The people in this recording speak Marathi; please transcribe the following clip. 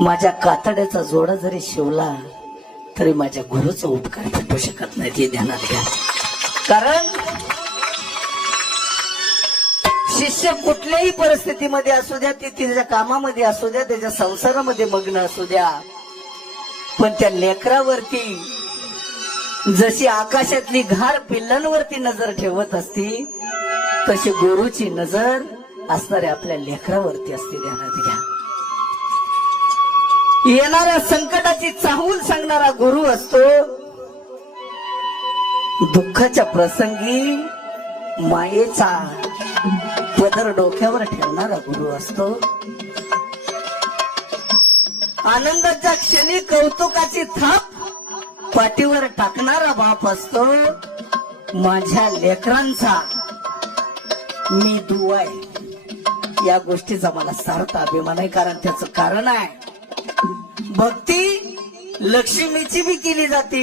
माझ्या कातड्याचा जोडा जरी शिवला तरी माझ्या गुरुचा उपकार भेटू शकत नाही, हे ध्यानात घ्या. कारण शिष्य कुठल्याही परिस्थितीमध्ये असू द्या, ते त्याच्या कामामध्ये असू द्या, त्याच्या संसारामध्ये मग्न असू द्या, पण त्या लेकरावरती जशी आकाशातली घार पिल्लांवरती नजर ठेवत असती तशी गुरुची नजर असणाऱ्या आपल्या लेकरावरती असते, ध्यानात घ्या. येणाऱ्या संकटाची चाहूल सांगणारा गुरु असतो, दुःखाच्या प्रसंगी मायेचा पदर डोक्यावर ठेवणारा गुरु असतो, आनंदाच्या क्षणी कौतुकाची थाप पाठीवर टाकणारा बाप असतो. माझ्या लेकरांचा मी दुआ आहे, या गोष्टीचा मला सार्थ अभिमान आहे. कारण त्याचं कारण आहे, भक्ती लक्ष्मीची बी केली जाते,